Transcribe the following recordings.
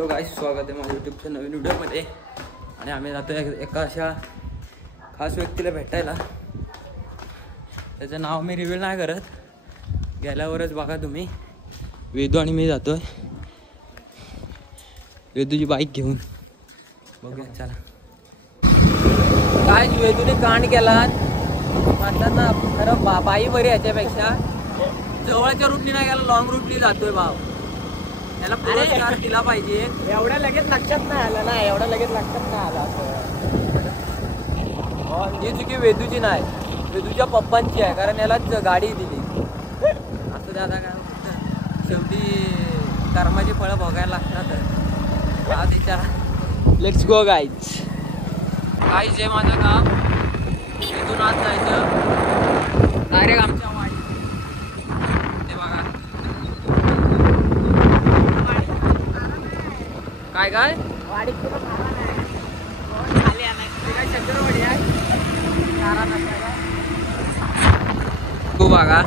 Hello गाईस, स्वागत आहे माझ्या यूट्यूबच्या नवीन व्हिडिओमध्ये. आणि आम्ही जातो एका अशा खास व्यक्तीला भेटायला. त्याचं नाव मी रिव्हील नाही करत, गेल्यावरच बघा तुम्ही. वेदू आणि मी जातोय वेदूची बाईक घेऊन. बघूया चला. काय वेदूने कांड केला म्हटलं ना, खरं बाई बरी याच्यापेक्षा. जवळच्या रूटनी नाही गेला, लॉंग रूटनी जातोय भाव. त्याला पुरस्कार दिला पाहिजे. एवढ्या लगेच लक्षात नाही आलं ना, एवढ्या लगेच लक्षात नाही आला. ही चुकी वेदूची नाही, वेदूच्या पप्पांची आहे, कारण यालाच गाडी दिली. असं दादा काय शेवटी कर्माची फळं भोगायला लागतात. हा विचारा. Let's go guys. गाईज हे माझं काम. इथून आज जायचं डायरेक्ट आमच्या वाडी. ते बघा काय काय वाडीत तुला खाला नाही, खाली आणायचं काय चंद्रवाडी आहे. तू बघा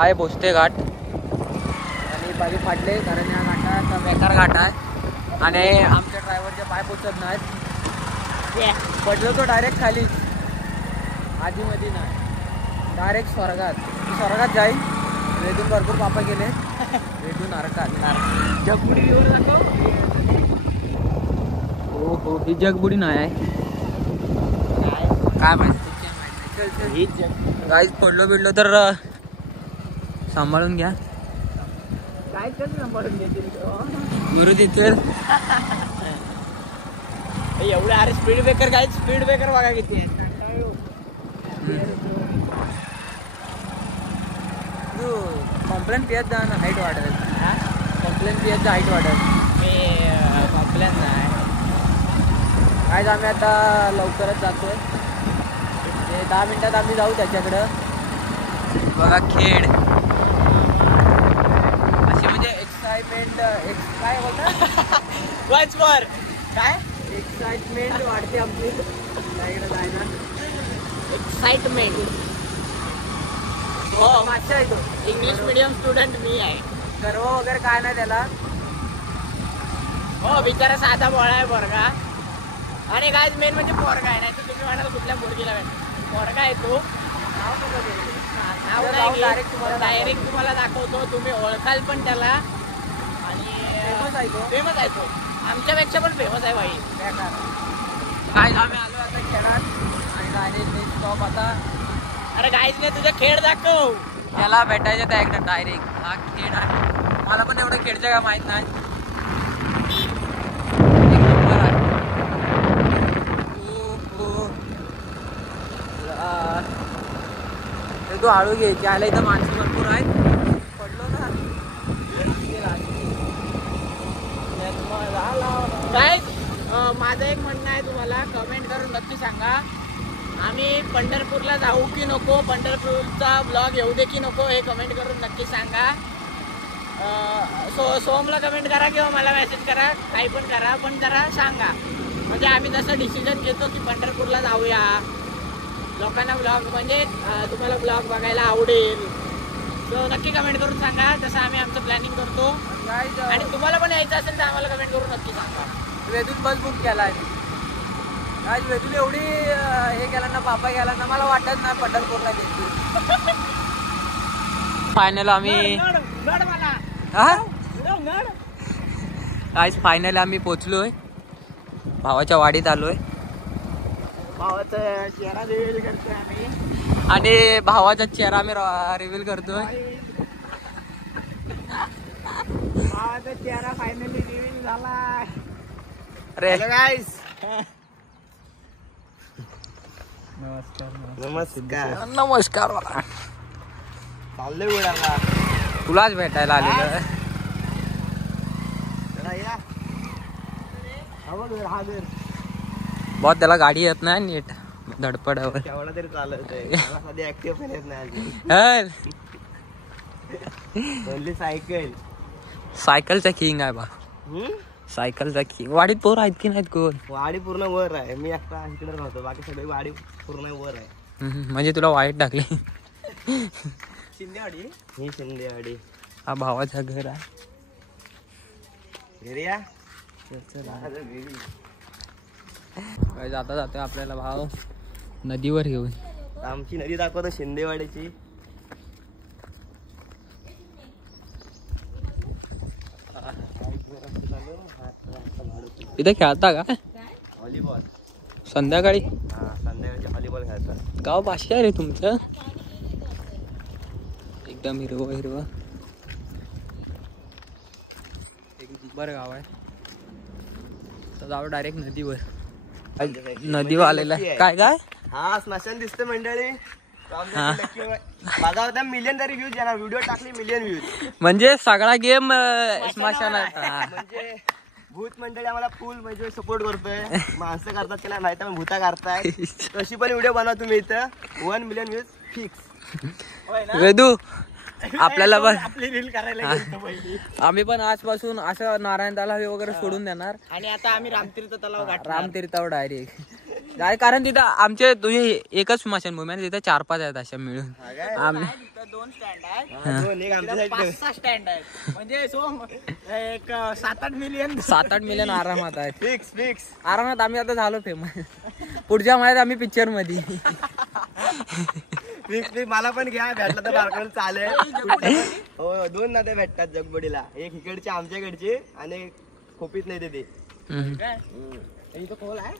आहे बोसते घाट. आणि बाजू फाटले कारण या घाटात बेकार घाट आहे. आणि आमच्या ड्रायव्हरचे पाय पोचत नाहीत. पडलो तो डायरेक्ट खाली, आधीमध्ये नाही, डायरेक्ट स्वर्गात. स्वर्गात जाईल. वेदून भरपूर पापा गेले. वेदून नरकात. जगबुडी रिव्हर दाखव. हो हो, ही जगबुडी नाही आहे. काय माहिती. गाईज पडलो बिडलो तर सांभाळून घ्या. काय कर सांभाळून घेतील गुरु तिथे. एवढे. अरे स्पीड ब्रेकर काय, स्पीड ब्रेकर बघा किती आहे. तू कॉम्प्लेन पियत जा ना, हाईट वाढेल. कॉम्प्लेन पियत जा, हाईट वाढेल. मी कॉम्प्लेन नाही. काय आम्ही आता लवकरच जातोय. 10 मिनिटात आम्ही जाऊ त्याच्याकडं. बघा खेड अशी म्हणजे एक्साइटमेंट. काय बोलतात वन्स मोर. काय एक्साइटमेंट वाढते आमची त्याकडे जायला. एक्साइटमेंट. हो मागच्या येतो. इंग्लिश मीडियम स्टुडंट मी आहे. गर्व वगैरे काय नाही त्याला. हो बिचारा साधा बोळा आहे पोरगा. आणि काय मेन म्हणजे पोरगा आहे. नाही तर तुम्ही म्हणाल कुठल्या पोरगीला पोरगा आहे तो. नाव नाही, डायरेक्ट तुम्हाला दाखवतो, तुम्ही ओळखाल पण त्याला. आणि फेमस आहे तो, आमच्यापेक्षा पण फेमस आहे भाई. काय आम्ही आलो आता खेळात. आणि डायरेक्ट स्टॉप आता. अरे गाईजने तुझं खेळ दाखव. त्याला भेटायचं त्या एकदा डायरेक्ट. हा खेळ आहे. मला पण एवढं खेळचं काय माहित नाही. एक नंबर आहे. तू हळू घे, त्याला इथं माणसं भरपूर आहेत. पडलो ना. काय माझं एक म्हणणं आहे, तुम्हाला कमेंट करून नक्की सांगा, आम्ही पंढरपूरला जाऊ की नको, पंढरपूरचा ब्लॉग येऊ दे की नको, हे कमेंट करून नक्की सांगा. सोमला कमेंट करा किंवा मला मेसेज करा, काही पण करा, पण जरा सांगा. म्हणजे आम्ही जसं डिसिजन घेतो की पंढरपूरला जाऊया, लोकांना ब्लॉग म्हणजे तुम्हाला ब्लॉग बघायला आवडेल, तर नक्की कमेंट करून सांगा. तसं आम्ही आमचं प्लॅनिंग करतो. आणि तुम्हाला पण यायचं असेल तर आम्हाला कमेंट करून नक्की सांगा. वेदून बस बुक केला आहे. आज वेदून एवढी हे केला ना, पापा गेला ना, मला वाटत ना पंढरपूरला गेली. फायनल आम्ही आज फायनल आम्ही पोचलोय. भावाच्या वाडीत आलोय. भावाचा चेहरा रिव्हील करतोय आम्ही. आणि भावाचा चेहरा आम्ही रिव्हील करतोय. भावाचा चेहरा फायनली रिव्हील झाला. अरे गाईस, नमस्कार. नमस्कार. चाललंय उडाला. तुलाच भेटायला आलेलं. बहुत त्याला गाडी येत नाही नीट धडपडावर. तेवढा तरी चालत आहे. ऍक्टिव्ह पण येत नाही. Only cycle. सायकलचा किंग आहे बा. सायकलचा किंग. वाडीत पोर आहेत की नाहीत कोण? वाडी पूर्ण वर आहे. मी एकटा इकडे राहतो, बाकी सगळी वाडी पूर्ण वर आहे. म्हणजे तुला वाईट टाकली. शिंदेवाडी. ही शिंदेवाडी. हा भावाचा घर आहे. घरी या. जाता जाता आपल्याला भाव नदीवर घेऊन. आमची नदी दाखवतो शिंदेवाडीची. इथे खेळता का व्हॉलीबॉल? संध्याकाळी? हा, संध्याकाळची व्हॉलीबॉल खेळतात. गाव पाचशे आहे रे तुमचं. एकदम हिरवं हिरवं, एक नंबर गाव आहे. तर जाऊ डायरेक्ट नदीवर. नदीवर आलेला आहे. काय काय हा स्मशान दिसतं मंडळी. बघा होता मिलियन तरी व्ह्यूज येणार. व्हिडिओ टाकली मिलियन व्ह्यूज. म्हणजे सगळा गेम स्मशानात. म्हणजे भूत मंडळी आम्हाला फुल म्हणजे सपोर्ट करतोय. माणसं करतात त्याला माहिती आहे, भूता करताय. तशी पण व्हिडिओ बनवा तुम्ही इथं. 1 मिलियन व्ह्यूज फिक्स. वेदू आपल्याला पण आपली रील करायला गेलतो पहिली. आम्ही पण आजपासून असं नारायण तलाव वगैरे सोडून देणार आणि आता आम्ही रामतीर्थ तलाव गाठणार. रामतीर्थावर डायरेक्ट. कारण तिथं आमचे तुझे एकच स्मशानभूमी आहे. तिथे 4-5 आहेत अशा मिळून. आम्ही 2 स्टँड आहेत. दोन एक आमच्या side ला. 5-6 स्टँड आहेत. म्हणजे एक 7-8 मिलियन 7-8 मिलियन आरामात आहेत. Fix fix. आरामात आम्ही आता झालो फेमस. पुढच्या महिन्यात आम्ही पिक्चर मध्ये. Fix fix. मला पण घ्या, भेटला तर बारकाला चालेल. हो 2 नद्या भेटतात जगबडीला. एक इकडची आमच्याकडची आणि खोपीत नाही ते. इथं खोल आहे.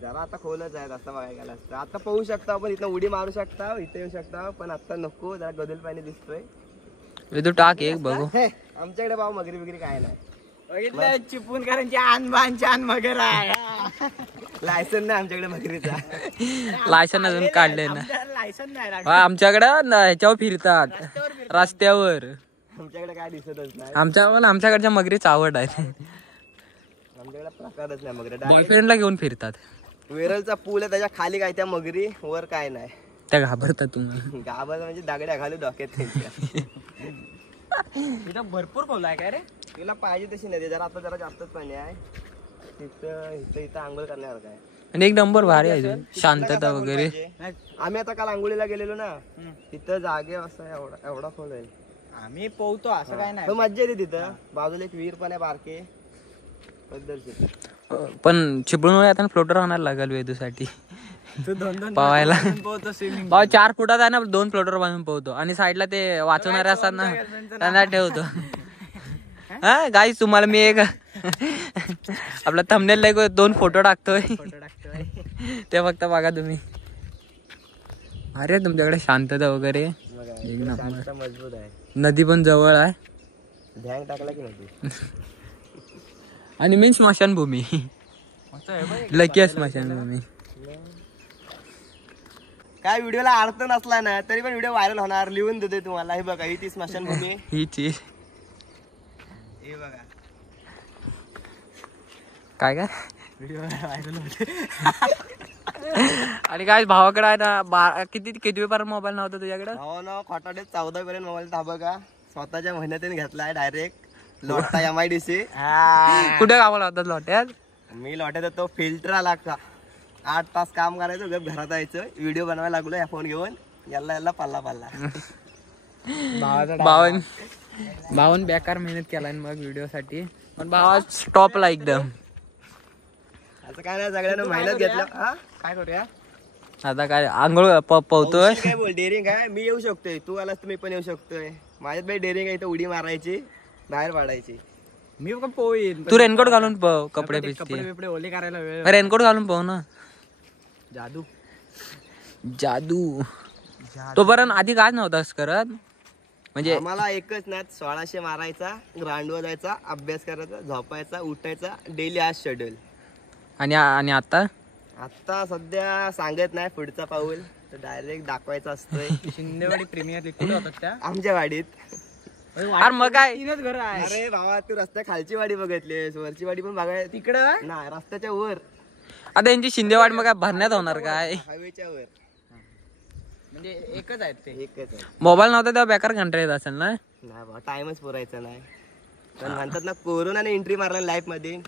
जरा आता खोलच आहे असं बघायला गेलं असतं. आता पाहू शकता आपण, इथं उडी मारू शकता, इथे येऊ शकता. पण आता नको, जरा गदल पाणी दिसतोय. वेदू टाक एक बघू. आमच्याकडे भाऊ मगरी वगैरे काय नाही. बघितलं चिपळूणकरांची आन छान मगर आहे. लायसन नाही आमच्याकडे मगरीचा. लायसन अजून काढले ना. लायसन नाही लागलं. आमच्याकडं ह्याच्यावर फिरतात रस्त्यावर. आमच्याकडे काय दिसतच नाही. आमच्याकडच्या मगरीच आवड आहे. आमच्याकडे प्रकारच नाही मगरी. बॉयफ्रेंडला घेऊन फिरतात. वेरलचा पूल आहे, त्याच्या खाली काय त्या मगरी, वर काय नाही. त्या घाबरतात तुम्हाला. गावाला म्हणजे दागड्या घालू डोक्यात त्यांच्या. इथं भरपूर खोल आहे काय रे. तुला पाहिजे तशी नदी. जरा आता जरा जास्तच पाणी आहे इथं आंघोळ करण्यासारखं आहे. आणि एक नंबर भारी आहे शांतता वगैरे. आम्ही आता काल आंघोळीला गेलेलो ना, तिथं जागे असं एवढा खोल आहे. आम्ही पोहतो असं काय नाही. मज्जा येते तिथं. बाजूला एक विहीर पण आहे बारके. पण चिपळूण आता फ्लोटर आणायला लागेल वेदूसाठी. तू 2-2 पवायला पोहतो स्विमिंग. 4 फुटात आहे ना, 2 फ्लोटर बांधून पोहतो. आणि साईडला ते वाचवणारे असतात ना, त्यांना ठेवतो. हा गाईस, तुम्हाला मी एक आपला थंबनेल लाईक 2 फोटो टाकतोय. ते फक्त बघा तुम्ही. अरे तुमच्याकडे शांतता वगैरे एक नंबर. मजबूत आहे. नदी पण जवळ आहे. ध्यान टाकला की नदी. आणि मेन स्मशानभूमी. लकी आहे स्मशानभूमी. काय व्हिडिओला अर्थ नसला ना तरी पण व्हिडिओ व्हायरल होणार. लिहून देते तुम्हाला. हे बघा, ही ती स्मशानभूमी. ही चीज हे बघा काय व्हिडिओ व्हायरल होते. आणि काय भावाकडे आहे ना, किती पर्यंत मोबाईल नव्हता तुझ्याकडे? हो ना, खोटाडे 14 पर्यंत मोबाईल. हा बघा, स्वतःच्या मेहनतीने घेतलाय डायरेक्ट. लोटा MIDC. कुठे कामाला होतात लोट्यात? मी लोट्यात होतो. फिल्टर आला का 8 तास काम करायचं, गप घरात यायचं, व्हिडिओ बनवायला लागलो या फोन घेऊन. याला पल्ला भावन बेकार मेहनत केला मग व्हिडिओ साठी. पण भावा स्टॉपला एकदम. असं काय नाही, सगळ्यांना मेहनत घेतलं. काय करूया आता? काय आंघोळ पोहतोय. काय बोल, डेअरिंग आहे. मी येऊ शकतोय, तू आलास तर मी पण येऊ शकतोय. माझ्यात बाई डेअरिंग आहे. इथं उडी मारायची, बाहेर पाडायची. मी पण पोहीन. तू रेनकोट घालून पोह, कपडे भिजतील. बिपडे ओले करायला वेळ. रेनकोट घालून पोह ना. जादू तोपर्यंत आधी काय नव्हतास करत? म्हणजे आम्हाला एकच नाही, 1600 मारायचा, ग्राउंडवर जायचा, अभ्यास करायचा, झोपायचा, उठायचा, डेली आज शेड्यूल. आणि आता सध्या सांगत नाही पुढचा पाऊल, तर डायरेक्ट दाखवायचा असतोय. शिंदेवाडी प्रीमियर लीग कुठे होतात त्या? आमच्या वाडीत. अरे मग काय, 3च घर आहे. अरे भावा, तू रस्त्या खालची वाडी बघितलीस, वरची वाडी पण बघाय तिकडं नाही, रस्त्याच्या वर. आता यांची शिंदेवाडी मग काय भरण्यात होणार काय? हायवेच्या वर. म्हणजे एकच आहेत ते. एकच आहे. मोबाईल नव्हता तेव्हा बेकार कंटाळा येत असेल ना? नाही भावा, टाइमच पुरायचा नाही. पण म्हणतात ना, कोरोनाने एंट्री मारला लाईफ मध्ये,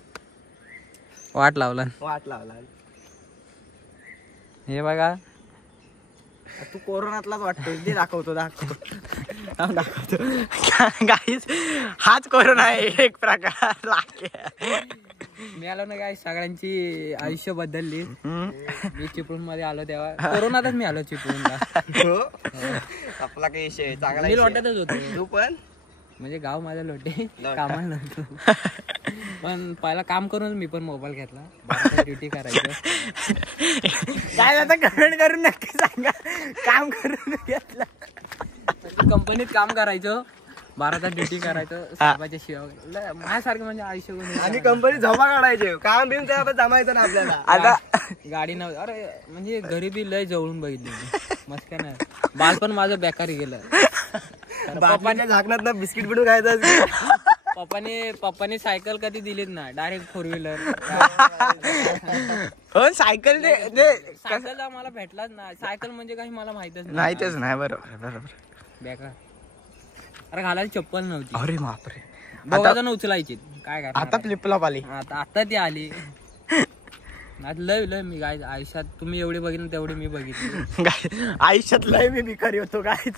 वाट लावला. वाट लावला. हे बघा तू कोरोनातलाच वाटतो ते दाखवतो गाईज हाच कोरोना आहे एक प्रकार. मी आलो ना काय सगळ्यांची आयुष्य बदलली. मी चिपळूण मध्ये आलो तेव्हा कोरोनातच मी आलो चिपळूणला. आपला काही विषय चांगला मी लोट्यातच होतो. तू पण म्हणजे गाव माझं लोटे कामाला नव्हतो. पण पहिला काम करून मी पण मोबाईल घेतला. ड्युटी करायचं. काय आता कमेंट करून नक्की सांगा काम करून घेतलं. कंपनीत काम करायचं 12 तास ड्युटी करायचं साहेबाच्या शिवाय. माझ्यासारखं म्हणजे आयुष्य आणि कंपनी झोपा काढायचे काम बिम त्याला जमायचं ना आपल्याला. आता गाडी नव्हती. अरे म्हणजे गरिबी लय जवळून बघितली. मस्त काय नाही. बालपण माझं बेकारी गेलं. पप्पाच्या झाकणात ना बिस्किट बिडू खायचं. पप्पाने सायकल कधी दिलीच ना. Direct 4 wheeler. हो सायकल सायकल मला भेटलाच ना. सायकल म्हणजे काही मला माहितच नाही. तेच नाही. बरोबर बेकार. अरे घालायला चप्पल नव्हती. अरे बापरे. दोघा जण उचलायची. काय करणार आता फ्लिपफ्लॉप आली. आता ती आली. लय मी काय आयुष्यात तुम्ही एवढी बघितली तेवढी मी बघितली. आयुष्यात लय मी भिकारी होतो काय.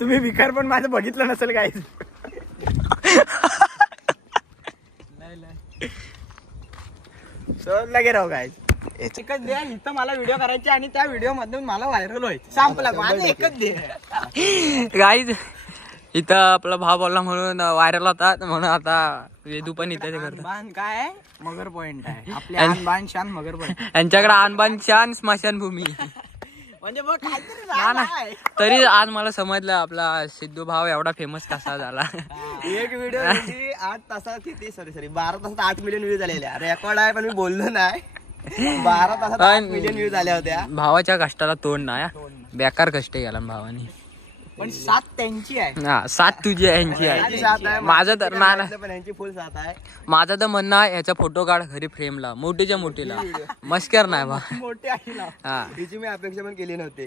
तुम्ही भिकार पण माझं बघितलं नसेल काय. लगे राहू काय. एकच दे इथं मला व्हिडिओ करायचे आणि त्या व्हिडिओ मधून मला व्हायरल व्हायचं. संपला माझं एकच दे. गाईज इथं आपला भाव बोलला म्हणून व्हायरल होता म्हणून आता वेदू पण इथे करतो. बाण काय मगर पॉइंट आहे आपले आणबाण शान मगर पॉइंट. यांच्याकडे आणबाण शान स्मशानभूमी. म्हणजे बघ काहीतरी तरी आज मला समजलं आपला सिद्धू भाव एवढा फेमस कसा झाला. एक व्हिडिओ 8 तासात किती सॉरी 12 तासात 8 मिलियन व्ह्यूज झालेल्या. रेकॉर्ड आहे पण मी बोललो नाही. 12 तासात 8 मिलियन व्ह्यूज झाल्या होत्या. भावाच्या कष्टाला तोंड नाही. बेकार कष्ट केला भावानी. पण 7 त्यांची आहे. 7 तुझी यांची आहे. माझं तर पण यांची फुल 7 आहे. माझं तर म्हणणं आहे याचा फोटो काढ घरी फ्रेमला मोठीच्या मोठीला. मस्कर नाही बा. मोठी आहे ना. हा तिची मी अपेक्षा पण केली नव्हती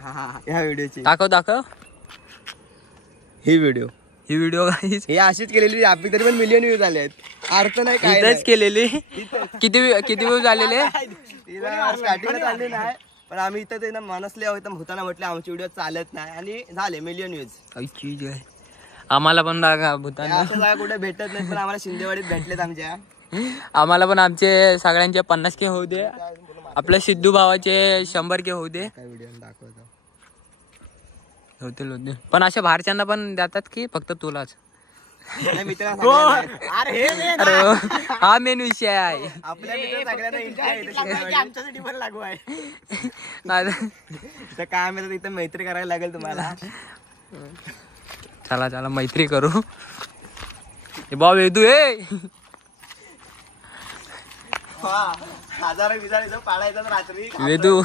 ह्या व्हिडिओची. दाखव ही व्हिडिओ काहीच हे अशीच केलेली आपली तरी पण मिलियन व्ह्यूज झाले आहेत. अर्थ नाही काय इथेच केलेली. किती व्ह्यूज झालेले. स्टार्टिंगला चालले नाही पण आम्ही इथं ते ना मनसले होतं भूताना म्हटलं आमची व्हिडिओ चालत नाही आणि झाले मिलियन व्ह्यूज. आम्हाला पण भूताना असं जागा कुठे भेटत नाही पण आम्हाला शिंदेवाडीत भेटलेत आमच्या. आम्हाला पण आमचे सगळ्यांचे 50K होऊ दे. आपल्या सिद्धू भावाचे 100K होऊ दे. काय व्हिडिओ दाखवतो होतील पण अशा बाहेरच्यांना पण देतात की फक्त तुलाच. अरे हा मेन विषय आहे. आपल्या मित्र सगळ्यांना आमच्यासाठी पण लागू आहे. तर काय आम्ही इथं मैत्री करायला लागेल तुम्हाला. चला मैत्री करू. बा वेदू हजार पाडायचा रात्री वेदू.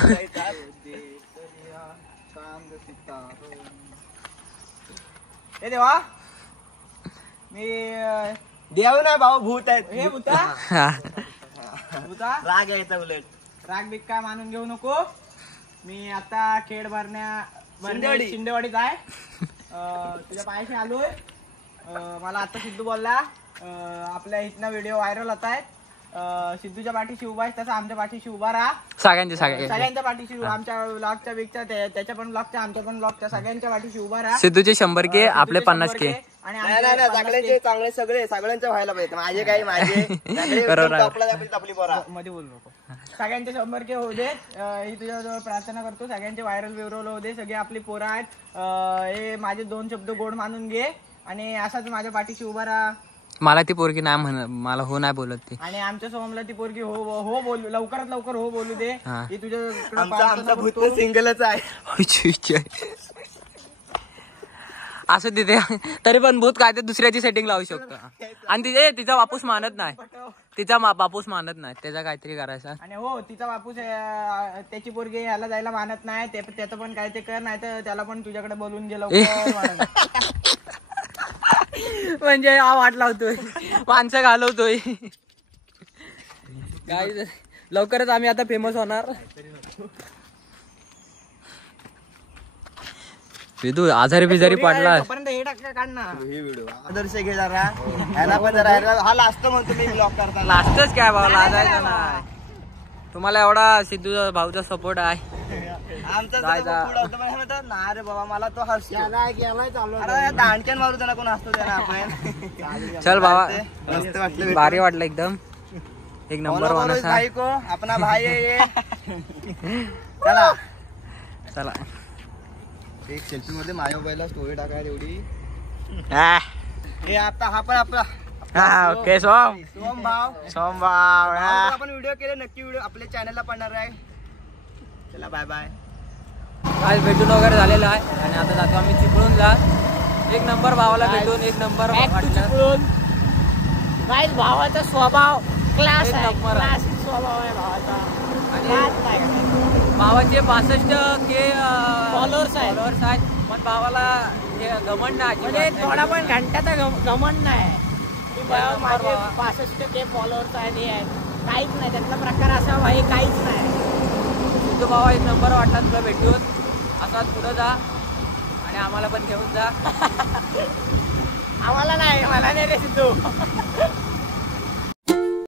हे देवा मी देव ना भाऊ भूत आहेत. हे भूता राग यायचा उलट राग बिग काय मानून घेऊ नको. मी आता खेड शिंदेवाडीत आहे. तुझ्या पायाशी आलोय. मला आता सिद्धू बोलला आपल्या इथनं व्हिडिओ व्हायरल होत आहेत. सिद्धूच्या पाठीशी उभा आहे तसं आमच्या पाठीशी उभा राहा. सगळ्यांच्या पाठीशी आमच्या ब्लॉगच्या बिगच्या त्याच्या पण ब्लॉगच्या आमच्या पण ब्लॉगच्या सगळ्यांच्या पाठीशी उभा राहा. सिद्धूचे 100K आपले 50K आणि सगळ्यांचे चांगले सगळ्यांचे व्हायला पाहिजे. माझे काही आपली पोरा मध्ये बोलू नको. सगळ्यांचे 100K होऊ दे ही तुझ्याजवळ प्रार्थना करतो. सगळ्यांचे व्हायरल बिवरल होऊ दे. सगळे आपली पोरं आहेत. हे माझे 2 शब्द गोड मानून घे आणि असाच माझ्या पाठीशी उभा राहा. मला ती पोरगी नाही म्हणत. मला हो नाही बोलत ती. आणि आमच्या सोमला ती पोरगी हो बोलू लवकरात लवकर हो बोलू दे. ही आमचा भूत सिंगलच आहे. असं तिथे तरी पण भूत काय ते दुसऱ्याची सेटिंग लावू शकतो. आणि तिचा बापूस मानत नाही. त्याचा काहीतरी करायचा. आणि हो तिचा बापूस त्याची पोरगी ह्याला जायला मानत नाही. त्याचं पण काय ते कर नाही तर त्याला पण तुझ्याकडे बोलून गेलो. म्हणजे हा वाट लावतोय माणसं घालवतोय. काय लवकरच आम्ही आता फेमस होणार. तू आजारी बिजारी पडला ही व्हिडिओ आदर्श घे जरा. ह्याला पण जरा हा लास्ट म्हणतो मी ब्लॉग करता. लास्टच काय भाऊ लाजायचं नाही. तुम्हाला एवढा सिद्धूचा भाऊचा सपोर्ट आहे. आमचा जायचा. पुढं होतं पण हे म्हणतात, ना रे बाबा मला तो हसतो. गेलाय चालू अरे दांडक्यान मारू त्यांना कोण असतो त्यांना आपण. चल बाबा मस्त वाटलं भारी वाटलं एकदम एक नंबर वन असा भाई को अपना भाई है ये. चला चला एक सेल्फी मध्ये माझ्या मोबाईलला स्टोरी टाकाय एवढी. हा, हे आता हा पण आपला ओके सोम सोम भाव सोमवार आपण व्हिडिओ केले नक्की व्हिडिओ आपल्या चॅनलला पडणार आहे. चला बाय बाय. आज भेटून वगैरे झालेलं आहे आणि आता जातो आम्ही चिपळूणला. एक नंबर भावाला भेटून एक नंबर वाटलं. गाईस भावाचा स्वभाव क्लास एक आहे, नंबर आहे. क्लासिक स्वभाव आहे भावाचा. आणि क्लास नाही. भावाचे 65K Followers आहेत. पण भावाला हे घमंड नाही म्हणजे अजिबात. थोडा पण घंट्याचा घमंड नाही की नंबर माझे भावा. 65K फॉलोअर्स आहेत हे आहेत काहीच नाही त्यातला प्रकार असा भाई काहीच नाही. सिद्धू भावा एक नंबर वाटला तुला भेटून. असाच पुढं जा आणि आम्हाला पण घेऊन जा. आम्हाला नाही मला नाही रे सिद्धू.